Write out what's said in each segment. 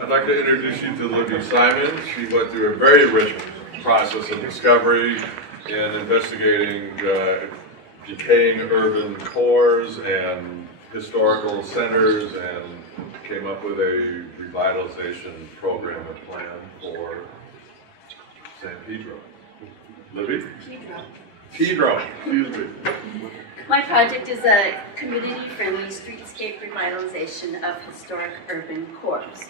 I'd like to introduce you to Libby Simon. She went through a very rich process of discovery and investigating decaying urban cores and historical centers, and came up with a revitalization program and plan for San Pedro. Libby? Pedro, excuse me. My project is a community-friendly streetscape revitalization of historic urban cores.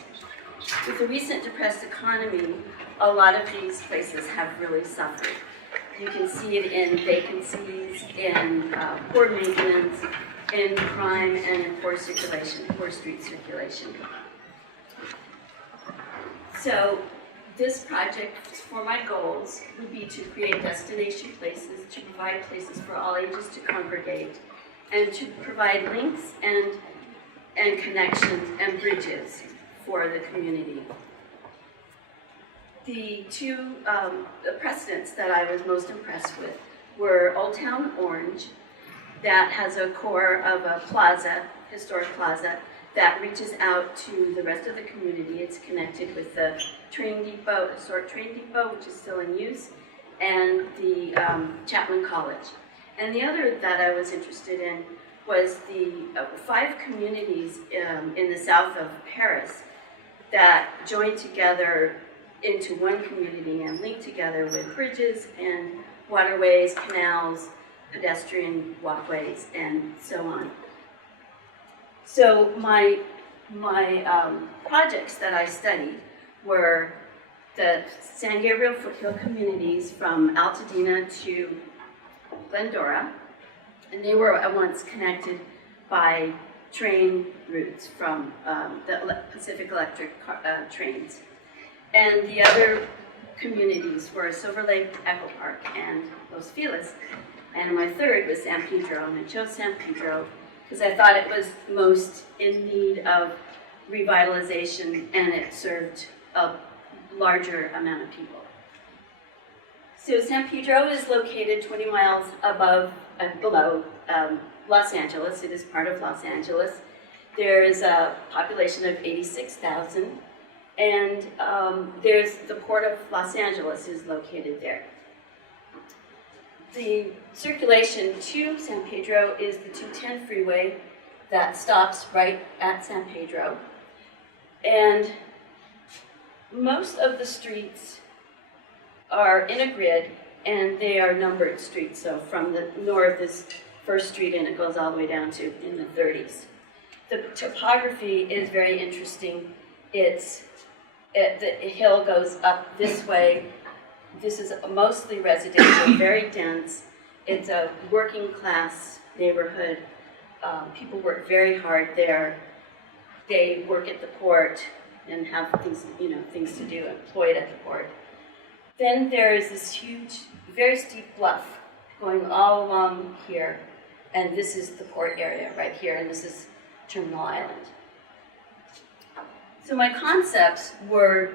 With the recent depressed economy, a lot of these places have really suffered. You can see it in vacancies, in poor maintenance, in crime, and in poor circulation, poor street circulation. So this project, for my goals, would be to create destination places, to provide places for all ages to congregate, and to provide links and connections and bridges for the community. The two precedents that I was most impressed with were Old Town Orange, that has a core of a plaza, historic plaza, that reaches out to the rest of the community. It's connected with the train depot, historic train depot, which is still in use, and the Chapman College. And the other that I was interested in was the 5 communities in the south of Paris that joined together into one community and linked together with bridges and waterways, canals, pedestrian walkways, and so on. So my projects that I studied were the San Gabriel foothill communities from Altadena to Glendora, and they were at once connected by train routes from the Pacific Electric trains. And the other communities were Silver Lake, Echo Park, and Los Feliz. And my third was San Pedro, and I chose San Pedro because I thought it was most in need of revitalization, and it served a larger amount of people. So San Pedro is located 20 miles below Los Angeles. It is part of Los Angeles. There is a population of 86,000, and there's the Port of Los Angeles is located there. The circulation to San Pedro is the 210 freeway that stops right at San Pedro. And most of the streets are in a grid, and they are numbered streets. So from the north is First Street, and it goes all the way down to in the 30s. The topography is very interesting. The hill goes up this way. This is mostly residential, very dense. It's a working class neighborhood. People work very hard there. They work at the port and have things to do, employed at the port. Then there is this huge, very steep bluff going all along here, and this is the port area right here, and this is Terminal Island. So my concepts were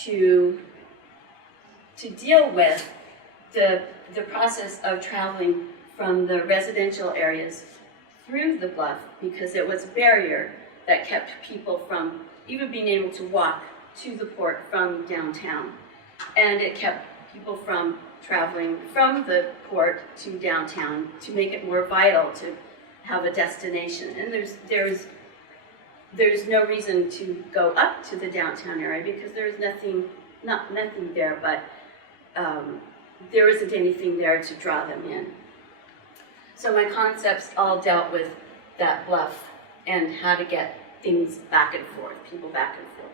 to deal with the process of traveling from the residential areas through the bluff, because it was a barrier that kept people from even being able to walk to the port from downtown. And it kept people from traveling from the port to downtown to make it more vital to have a destination. And there's no reason to go up to the downtown area because there's nothing there, but there isn't anything there to draw them in. So my concepts all dealt with that bluff and how to get things back and forth, people back and forth.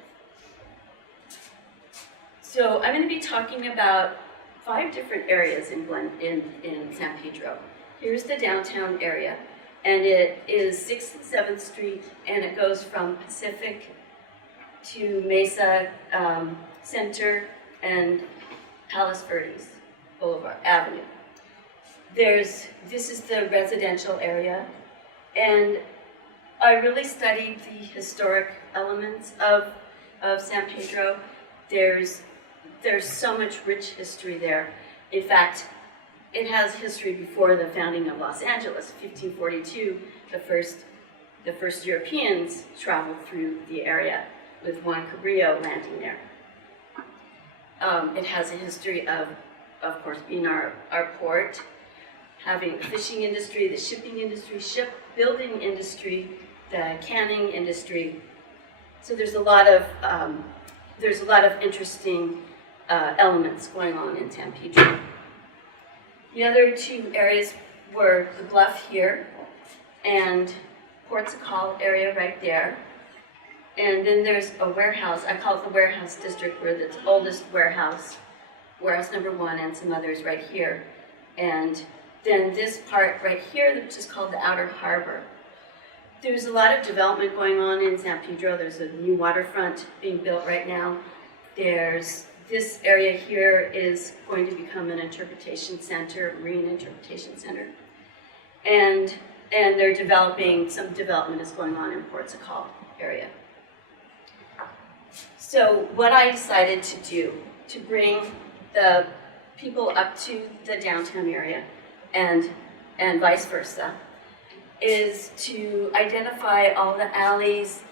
So I'm going to be talking about 5 different areas in San Pedro. Here's the downtown area, and it is 6th and 7th Street, and it goes from Pacific to Mesa Center and Palos Verdes Boulevard Avenue. This is the residential area, and I really studied the historic elements of San Pedro. There's so much rich history there. In fact, it has history before the founding of Los Angeles. 1542, the first the first Europeans traveled through the area with Juan Cabrillo landing there. It has a history of course, being our port, having the fishing industry, the shipping industry, shipbuilding industry, the canning industry. So there's a lot of interesting elements going on in San Pedro. The other two areas were the bluff here and Ports Call area right there. And then there's a warehouse, I call it the warehouse district, where the oldest warehouse number 1, and some others right here. And then this part right here, which is called the Outer Harbor. There's a lot of development going on in San Pedro. There's a new waterfront being built right now. There's this area here is going to become an interpretation center, marine interpretation center. And they're developing, some development is going on in Ports Call area. So what I decided to do to bring the people up to the downtown area and vice versa is to identify all the alleys,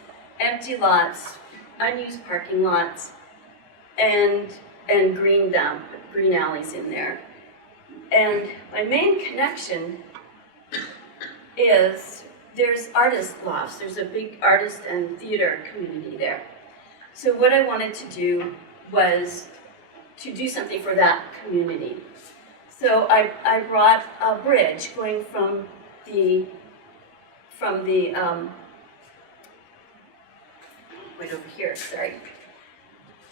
empty lots, unused parking lots, and green them, green alleys in there. And my main connection is there's artist lofts. There's a big artist and theater community there. So what I wanted to do was to do something for that community. So I brought a bridge going from the right over here, sorry.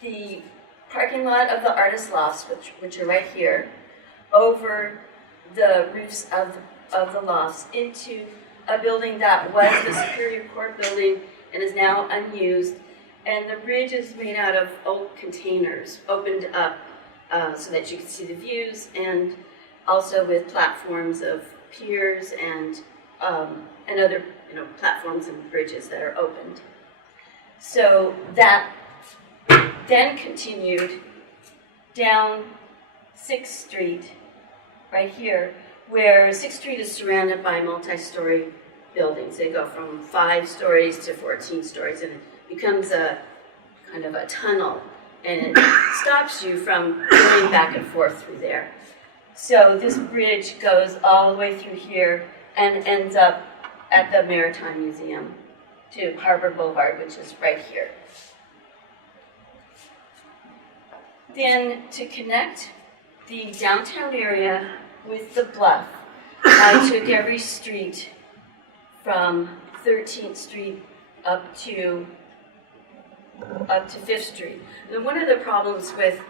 The parking lot of the artist lofts, which are right here, over the roofs of the lofts into a building that was the Superior Court building and is now unused. And the bridge is made out of old containers, opened up so that you can see the views, and also with platforms of piers and other platforms and bridges that are opened. So that then continued down 6th Street, right here, where 6th Street is surrounded by multi-story buildings. They go from 5 stories to 14 stories, and it becomes a kind of a tunnel, and it stops you from going back and forth through there. So this bridge goes all the way through here and ends up at the Maritime Museum to Harbor Boulevard, which is right here. Then to connect the downtown area with the bluff, I took every street from 13th Street up to 5th Street. And one of the problems with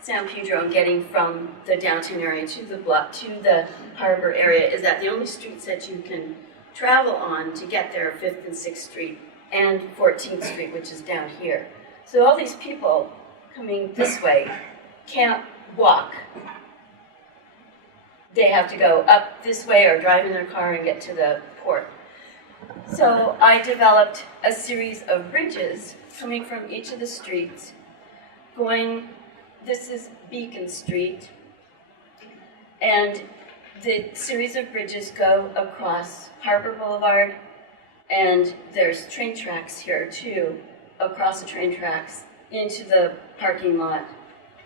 San Pedro and getting from the downtown area to the bluff, to the harbor area, is that the only streets that you can travel on to get there are 5th and 6th Street and 14th Street, which is down here. So all these people coming this way can't walk. They have to go up this way or drive in their car and get to the port. So I developed a series of bridges coming from each of the streets, this is Beacon Street, and the series of bridges go across Harbor Boulevard, and there's train tracks here too, across the train tracks into the parking lot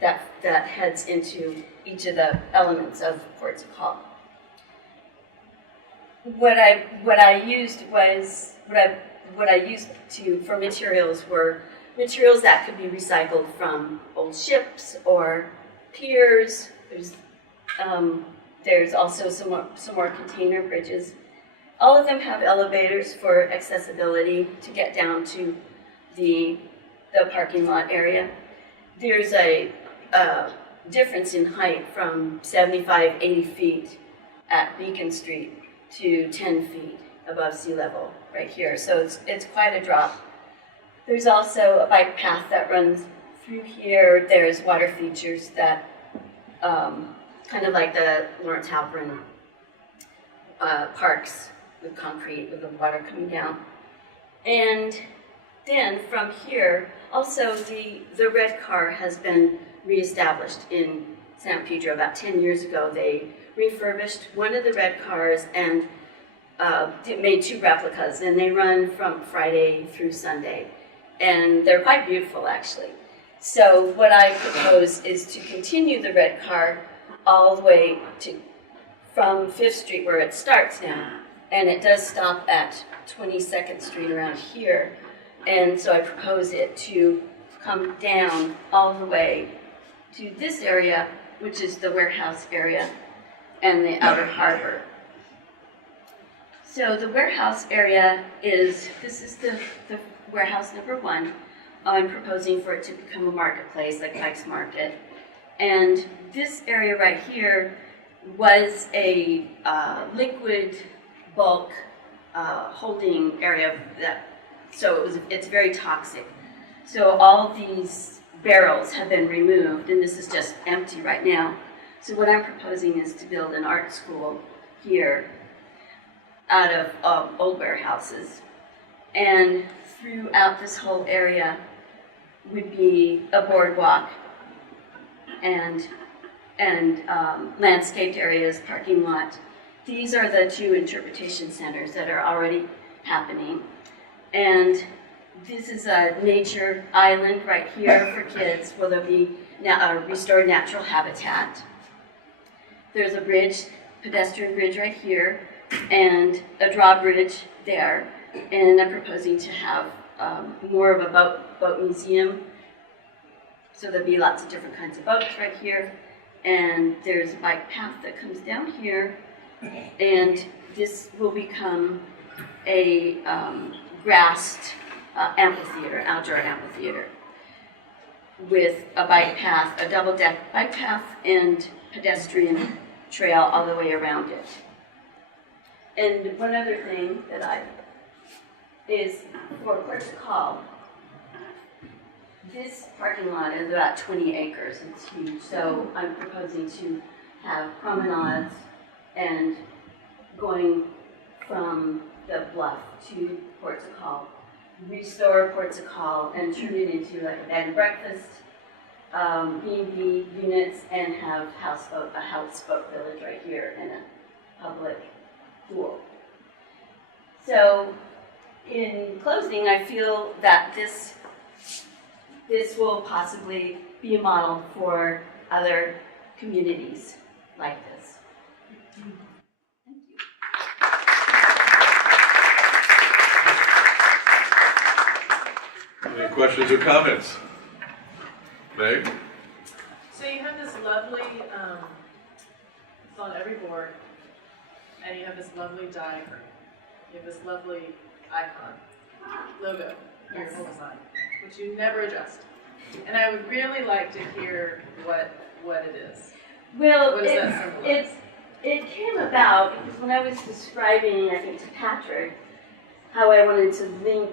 that heads into each of the elements of Ports Call. What I used for materials were materials that could be recycled from old ships or piers. There's also some more container bridges. All of them have elevators for accessibility to get down to the parking lot area. There's a difference in height from 75, 80 feet at Beacon Street to 10 feet above sea level right here. So it's quite a drop. There's also a bike path that runs through here. There's water features that, kind of like the Lawrence Halpern parks with concrete with the water coming down. And then from here, also the red car has been reestablished in San Pedro. About 10 years ago, they refurbished one of the red cars and made 2 replicas, and they run from Friday through Sunday. And they're quite beautiful, actually. So what I propose is to continue the red car all the way from 5th Street, where it starts now, and it does stop at 22nd Street around here. And so I propose it to come down all the way to this area, which is the warehouse area and the outer harbor. So the warehouse area this is the warehouse number 1. I'm proposing for it to become a marketplace, like Pike's Market. And this area right here was a liquid bulk holding area so it's very toxic. So all these barrels have been removed, and this is just empty right now. So what I'm proposing is to build an art school here out of old warehouses. And throughout this whole area would be a boardwalk and landscaped areas, parking lot. These are the 2 interpretation centers that are already happening. And this is a nature island right here for kids where there'll be restored natural habitat. There's a bridge, pedestrian bridge right here, and a drawbridge there. And I'm proposing to have more of a boat museum. So there'll be lots of different kinds of boats right here. And there's a bike path that comes down here. And this will become a grassed amphitheater, outdoor amphitheater, with a bike path, a double-deck bike path, and pedestrian trail all the way around it. And one other thing that is for Ports Call. This parking lot is about 20 acres. It's huge. So I'm proposing to have promenades and going from the bluff to Ports Call, restore Ports Call, and turn it into like a bed and breakfast, B&B units, and have a houseboat village right here and a public pool. So in closing, I feel that this will possibly be a model for other communities like this. Thank you. Any questions or comments? Meg? So you have this lovely, it's on every board, and you have this lovely diagram. You have this lovely icon, logo for your whole design, which you never adjust. And I would really like to hear what it is. Well, what does that symbolize? It came about because when I was describing, I think, to Patrick, how I wanted to link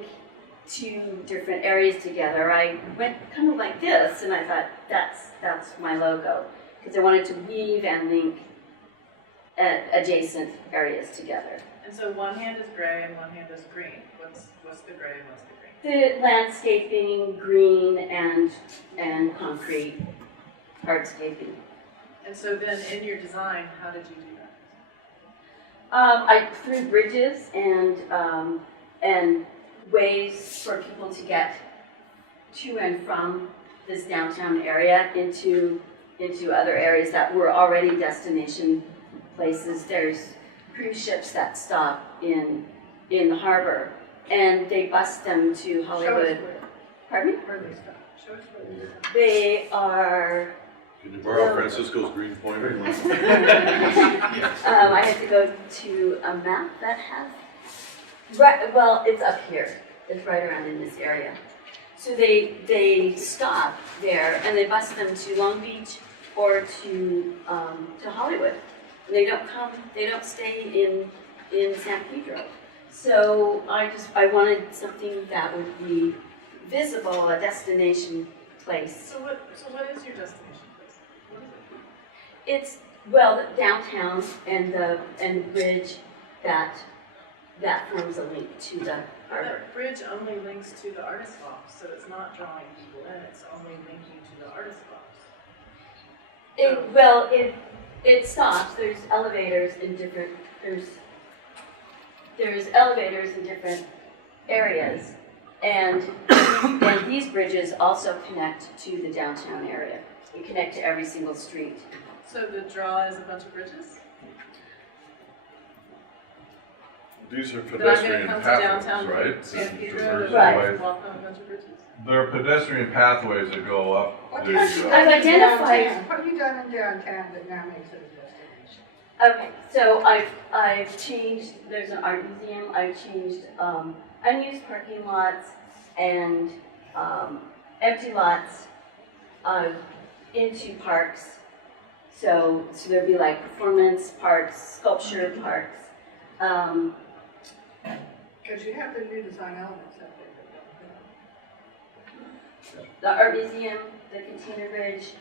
2 different areas together, I went kind of like this, and I thought, that's my logo, because I wanted to weave and link adjacent areas together. And so one hand is gray and one hand is green. What's the gray and what's the green? The landscaping, green, and concrete hardscaping. And so then in your design, how did you do that? I threw bridges and ways for people to get to and from this downtown area into other areas that were already destination places. There's cruise ships that stop in the harbor, and they bus them to Hollywood. Show us where. Pardon me? Where do they stop? Show us where they stop. They are. Can you borrow Francisco's green pointer? I had to go to a map that has. Right. Well, it's up here. It's right around in this area. So they stop there and they bus them to Long Beach or to Hollywood. And they don't come. They don't stay in San Pedro. So I wanted something that would be visible, a destination place. So what is your destination place? What is it? It's the downtown and the bridge that forms a link to the harbor. That bridge only links to the artist lofts, so it's not drawing people in, it's only linking to the artist lofts. It stops. There's elevators in different. there's elevators in different areas, and these bridges also connect to the downtown area. They connect to every single street. So the draw is a bunch of bridges? These are But I'm pedestrian gonna come to pathways, downtown right? San Pedro Traverse Right. away. walk on a bunch of bridges? There are pedestrian pathways that go up What the, have you done I've in identified- downtown? What have you done in downtown that now makes it a destination? Okay, so I've changed, there's an art museum, I've changed unused parking lots and empty lots into parks. So there'd be like performance parks, sculpture parks. Because you have the new design elements up there. The art museum, the container bridge,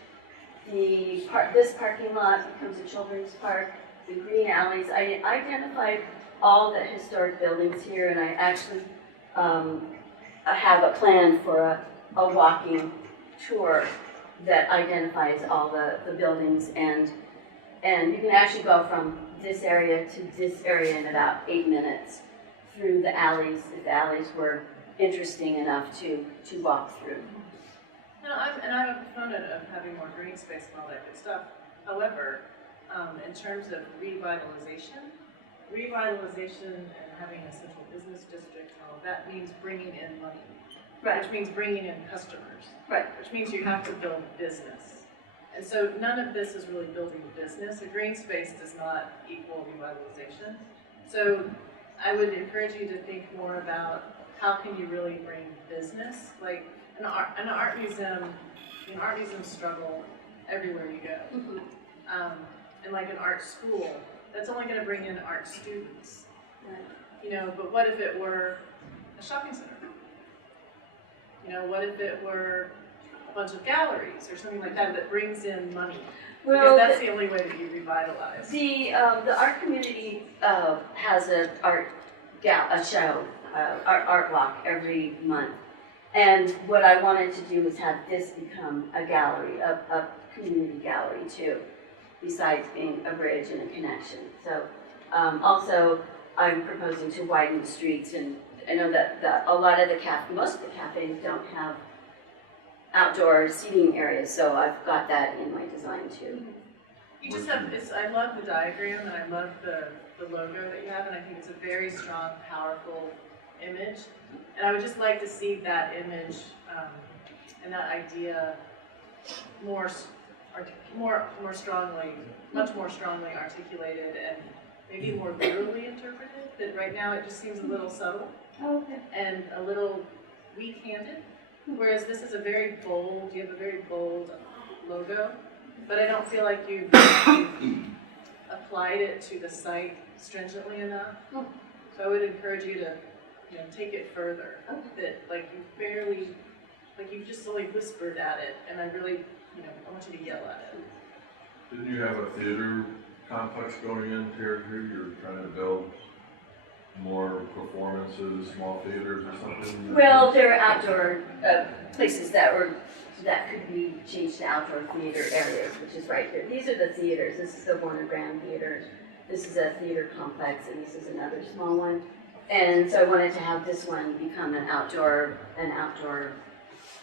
this parking lot becomes a children's park, the green alleys. I identified all the historic buildings here, and I actually I have a plan for a walking tour that identifies all the buildings, and you can actually go from this area to this area in about 8 minutes through the alleys, if the alleys were interesting enough to walk through. No, I'm a proponent of having more green space and all that good stuff. However, in terms of revitalization and having a central business district, and all of that means bringing in money, Right, which means bringing in customers, right. which means you have to build business. And so none of this is really building business. A green space does not equal revitalization. So I would encourage you to think more about how can you really bring business, like an art museum struggle everywhere you go. Mhm. And like an art school, that's only going to bring in art students. Right. You know, but what if it were a shopping center? You know, what if it were a bunch of galleries or something like that that brings in money? Well, Because that's the only way that you revitalize. the art community has a show, art walk every month. And what I wanted to do was have this become a gallery, a community gallery too, besides being a bridge and a connection. So also I'm proposing to widen the streets, and I know that a lot of most of the cafes don't have outdoor seating areas, so I've got that in my design too. You just have, I love the diagram and I love the logo that you have, and I think it's a very strong, powerful image. And I would just like to see that image and that idea more strongly, much more strongly articulated and maybe more literally interpreted. That right now it just seems a little subtle Okay. and a little weak-handed. Whereas this is a very bold, you have a very bold logo, but I don't feel like you've applied it to the site stringently enough. So I would encourage you to, take it further. That you've just only whispered at it, and I really, I want you to yell at it. Didn't you have a theater complex going in here too? You're trying to build more performances, small theaters or something? Well, there are outdoor places that could be changed to outdoor theater areas, which is right here. These are the theaters. This is the Warner Brand Theater. This is a theater complex, and this is another small one. And so I wanted to have this one become an outdoor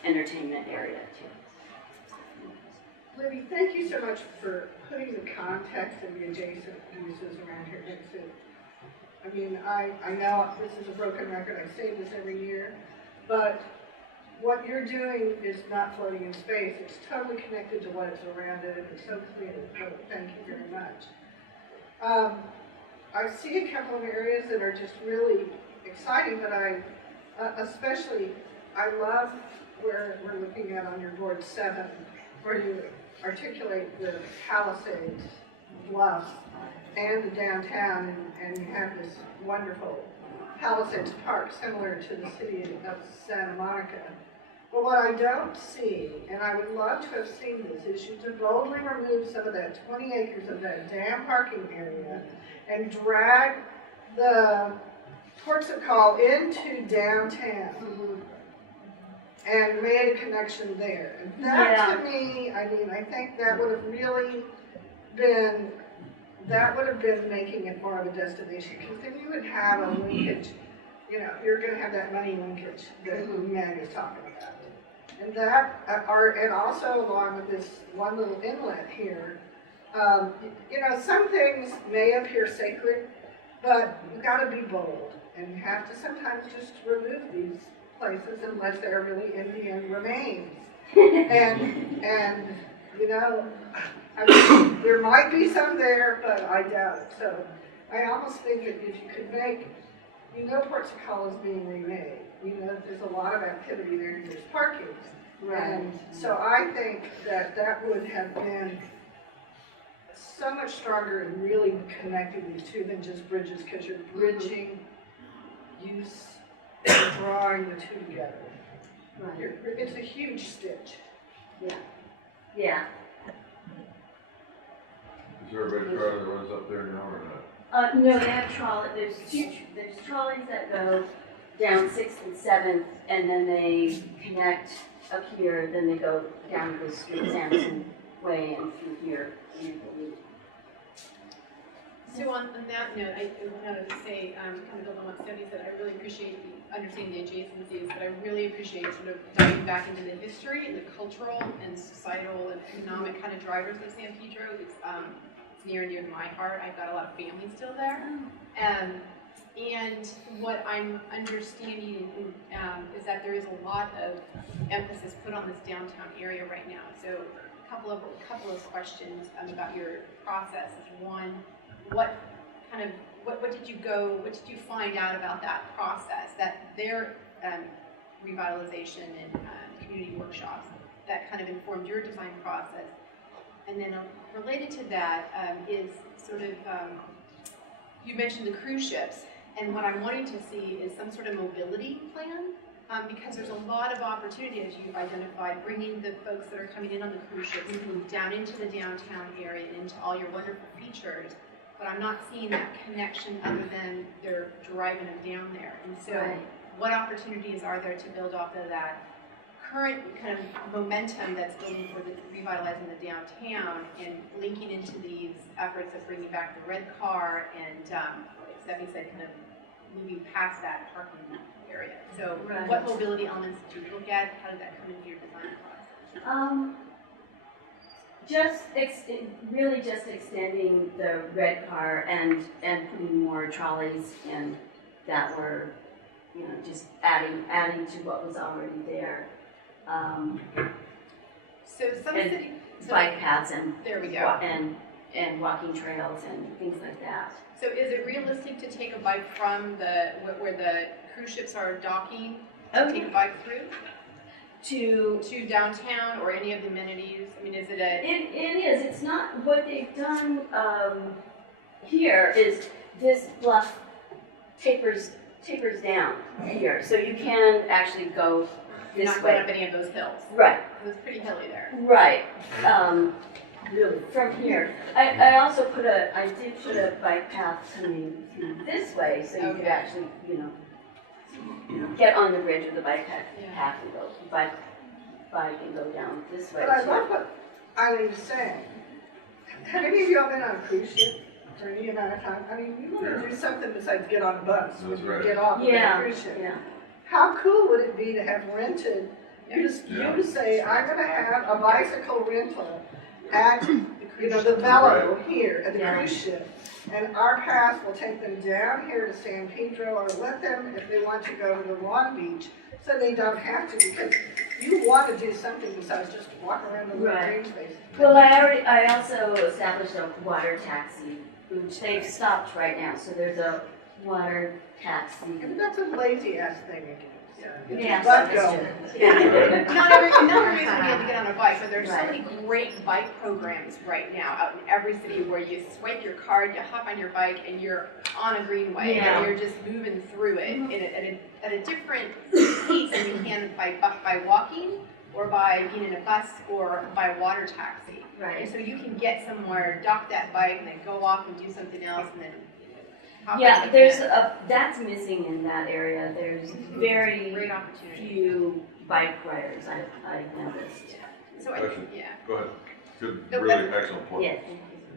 entertainment area too. Libby, thank you so much for putting the context of the adjacent uses around here next to it. I mean, I know this is a broken record, I say this every year, but what you're doing is not floating in space. It's totally connected to what is around it, and it's so clear. So thank you very much. I see a couple of areas that are just really exciting, but I love where we're looking at on your board 7, where you articulate the Palisades, Lofts, and the downtown, and you have this wonderful Palisades Park, similar to the city of Santa Monica. But what I don't see, and I would love to have seen this, is you to boldly remove some of that 20 acres of that damn parking area and drag the ports of call into downtown and made a connection there. And that to me, I think that would have really been that would have been making it more of a destination, because then you would have a linkage, you know, you're gonna have that money linkage that Meg is talking about. And that, and also along with this one little inlet here, you know, some things may appear sacred, but you gotta be bold, and you have to sometimes just remove these places unless they're really Indian remains. And, you know, I mean, there might be some there, but I doubt it. So I almost think that if you could make, you know, Portugal is being remade. You know, there's a lot of activity there, and there's parking. Right. And so I think that that would have been so much stronger in really connecting these two than just bridges, because you're bridging use and drawing the two together. Right. It's a huge stitch. Yeah. Is there a red car that runs up there now or not? No, they have there's trolleys that go down 6th and 7th, and then they connect up here, then they go down the street Sampson Way and through here. So on that note, I wanted to say, kind of build on what Sandy said, I really appreciate the understanding the adjacencies, but I really appreciate sort of diving back into the history and the cultural and societal and economic kind of drivers of San Pedro. It's near and dear to my heart. I've got a lot of family still there. And what I'm understanding is that there is a lot of emphasis put on this downtown area right now. So a couple of questions about your process. One, what did you find out about that process, that their revitalization and community workshops that kind of informed your design process? And then related to that is sort of, you mentioned the cruise ships, and what I'm wanting to see is some sort of mobility plan, because there's a lot of opportunity, as you've identified, bringing the folks that are coming in on the cruise ships down into the downtown area and into all your wonderful features, but I'm not seeing that connection other than they're driving them down there. And so what opportunities are there to build off of that current kind of momentum that's building for the revitalizing the downtown and linking into these efforts of bringing back the red car and, like Stephanie said, kind of moving past that parking area. So what mobility elements did you look at? How did that come into your design process? Really just extending the red car and putting more trolleys in that were, you know, just adding to what was already there. So some city bike paths and there we go. And walking trails and things like that. So is it realistic to take a bike from where the cruise ships are docking, take a bike through? To downtown or any of the amenities? I mean, is it a... It is. It's not, what they've done here is this bluff tapers down here. So you can actually go You're this not way. going up any of those hills. Right. It's pretty hilly there. Right. Really, from here. I also I did put a bike path coming through this way, so you could actually, you know, get on the bridge of the bike path and go bike and go down this way. But I love what Eileen is saying. Have any of y'all been on a cruise ship for any amount of time? I mean, you want to do something besides get on a bus when you get off of a cruise ship. Yeah. How cool would it be to have rented, you to say, I'm going to have a bicycle rental at, you know, the Velo here at the cruise ship. And our path will take them down here to San Pedro, or let them, if they want to go to Long Beach, so they don't have to, because you want to do something besides just walk around the little green space. Well, I also established a water taxi, which they've stopped right now. So there's a water taxi. And that's a lazy ass thing to do. Yeah, But that's go. true. Not every reason you have to get on a bike, but there's so many great bike programs right now out in every city where you swipe your card, you hop on your bike, and you're on a greenway, and you're just moving through it at a different pace than you can by walking, or by being in a bus, or by water taxi. Right. And so you can get somewhere, dock that bike, and then go off and do something else, and then Yeah, there's that's missing in that area. There's very great opportunity. few bike riders I noticed. So Question. yeah. Go ahead. Good, No, really excellent point. Yes.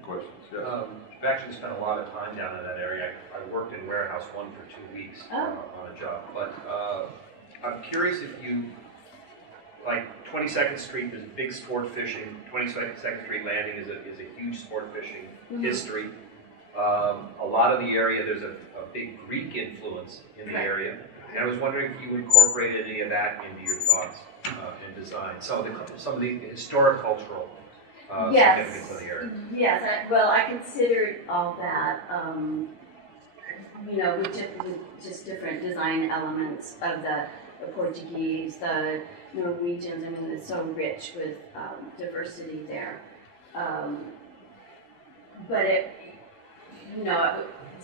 Questions, yes. I've actually spent a lot of time down in that area. I worked in Warehouse 1 for 2 weeks on a job. But I'm curious if you, like 22nd Street, there's big sport fishing. 22nd Street Landing is a huge sport fishing history. A lot of the area, there's a big Greek influence in the area. And I was wondering if you incorporated any of that into your thoughts and design. Some of the historic cultural significance of the area. Yes, I considered all that, with just different design elements of the Portuguese, the Norwegians. I mean, it's so rich with diversity there. But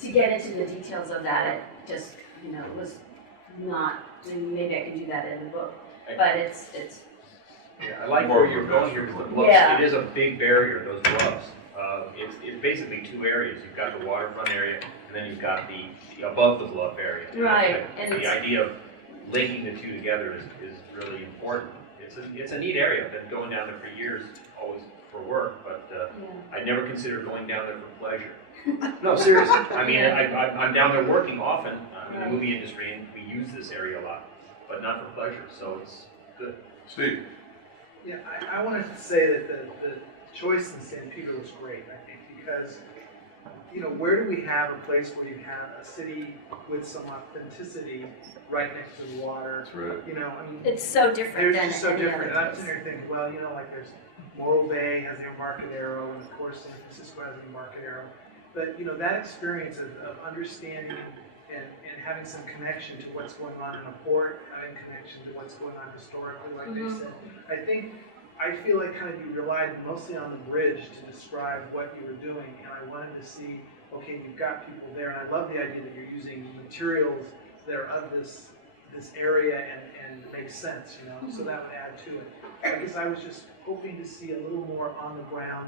to get into the details of that, it just, was not, maybe I can do that in the book, but it's. Yeah, I like where you're going here, because the bluffs, it is a big barrier, those bluffs. It's basically two areas. You've got the waterfront area, and then you've got the above the bluff area. Right. And the idea of linking the two together is really important. It's a neat area. I've been going down there for years, always for work, but I never considered going down there for pleasure. No, seriously. I mean, I'm down there working often. I'm in the movie industry, and we use this area a lot, but not for pleasure, so it's good. Steve? Yeah, I wanted to say that the choice in San Pedro was great, I think, because, where do we have a place where you have a city with some authenticity right next to the water? That's right. I mean, It's so different they're than just so any different. And other I'm sitting there thinking, well, like there's Morro Bay has the Embarcadero, and of course San Francisco has the Embarcadero. But, that experience of understanding and having some connection to what's going on in a port, having connection to what's going on historically, like they said. I feel like kind of you relied mostly on the bridge to describe what you were doing, and I wanted to see, okay, you've got people there, and I love the idea that you're using materials that are of this area and make sense, so that would add to it. I guess I was just hoping to see a little more on the ground,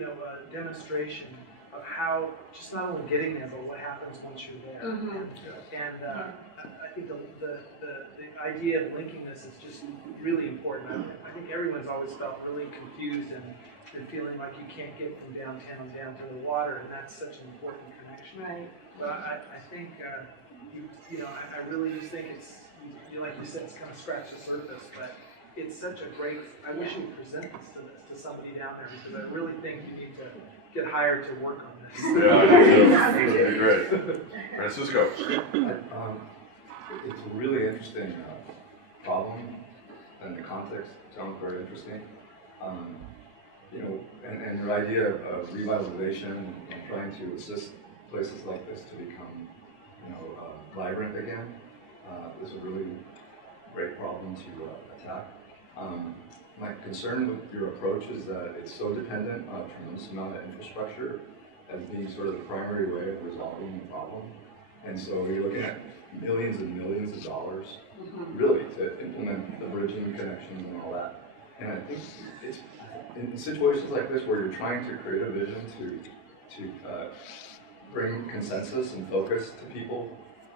a demonstration of how, just not only getting there, but what happens once you're there. And I think the idea of linking this is just really important. I think everyone's always felt really confused and feeling like you can't get from downtown down to the water, and that's such an important connection. Right. But I think, I really just think it's, like you said, it's kind of scratched the surface, but it's such a great, I wish you would present this to somebody down there, because I really think you need to get hired to work on this. Yeah, I do too. That'd be great. Francisco? It's a really interesting problem, and the context sounds very interesting. And your idea of revitalization and trying to assist places like this to become, vibrant again, is a really great problem to attack. My concern with your approach is that it's so dependent on a tremendous amount of infrastructure as being sort of the primary way of resolving the problem. And so you're looking at millions and millions of dollars, really, to implement the bridging connections and all that. And I think it's in situations like this where you're trying to create a vision to bring consensus and focus to people,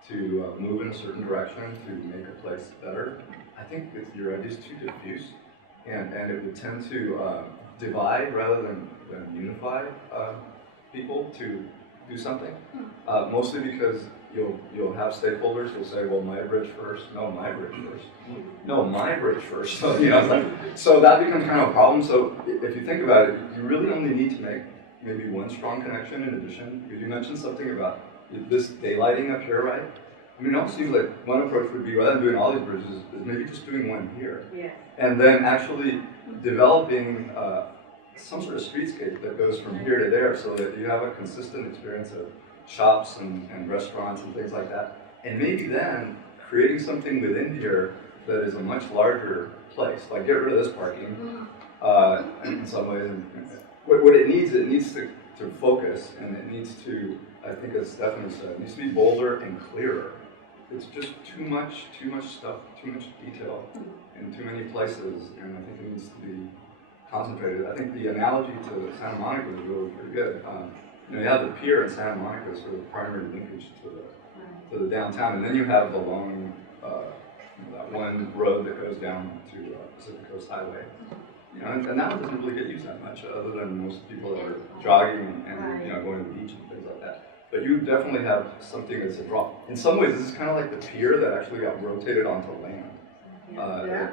to move in a certain direction, to make a place better. I think your idea is too diffuse, and it would tend to divide rather than unify people to do something. Mostly because you'll have stakeholders who'll say, well, my bridge first. No, my bridge first. No, my bridge first. So, so that becomes kind of a problem. So if you think about it, you really only need to make maybe one strong connection in addition. Because you mentioned something about this daylighting up here, right? I mean, it almost seems like one approach would be, rather than doing all these bridges, is maybe just doing one here. Yeah. And then actually developing some sort of streetscape that goes from here to there, so that you have a consistent experience of shops and restaurants and things like that. And maybe then creating something within here that is a much larger place. Like get rid of this parking in some ways. And what it needs to focus, and it needs to, I think as Stephanie said, it needs to be bolder and clearer. It's just too much stuff, too much detail in too many places, and I think it needs to be concentrated. I think the analogy to Santa Monica is really pretty good. You have the pier in Santa Monica as sort of the primary linkage to the downtown, and then you have the long, that one road that goes down to Pacific Coast Highway. You know, and that one doesn't really get used that much, other than most people are jogging and you know, going to the beach and things like that. But you definitely have something that's a drop. In some ways, this is kind of like the pier that actually got rotated onto land.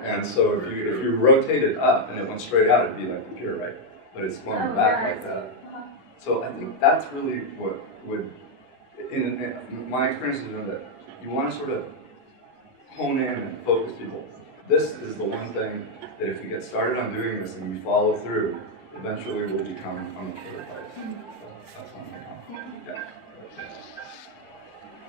And so if you rotate it up and it went straight out, it'd be like the pier, right? But it's going back like that. So I think that's really what would, in my experience is that you want to sort of hone in and focus people. This is the one thing that if you get started on doing this and you follow through, eventually will become a mature place. So that's one thing. Yeah.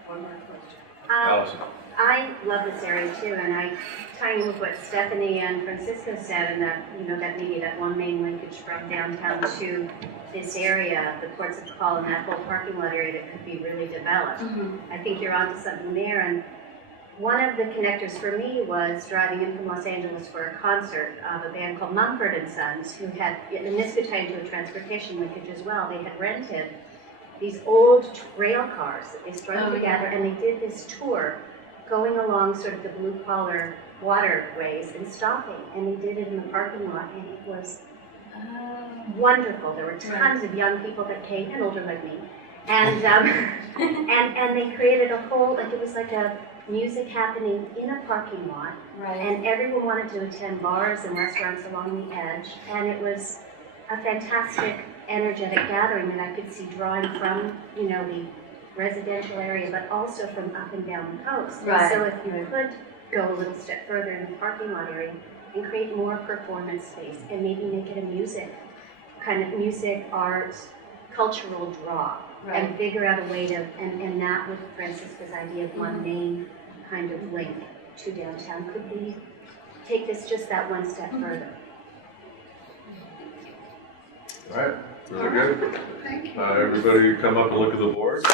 One more question. Allison. I love this area too, and I tying with what Stephanie and Francisco said, and that that maybe that one main linkage from downtown to this area, the ports of call and that whole parking lot area that could be really developed. I think you're onto something there, and one of the connectors for me was driving in from Los Angeles for a concert of a band called Mumford & Sons, who had, and this could tie into a transportation linkage as well, they had rented these old rail cars that they strung together, and they did this tour going along sort of the blue-collar waterways and stopping, and they did it in the parking lot, and it was wonderful. There were tons of young people that came, and older like me, and and they created a whole, like it was like a music happening in a parking lot, and everyone wanted to attend bars and restaurants along the edge, and it was a fantastic, energetic gathering that I could see drawing from, the residential area, but also from up and down the coast. And so if you could go a little step further in the parking lot area and create more performance space and maybe make it a music, art, cultural draw, and figure out a way to, and that with Francisca's idea of one main kind of link to downtown could be, take this just that one step further. All right, really good. Thank you. Everybody come up and look at the board.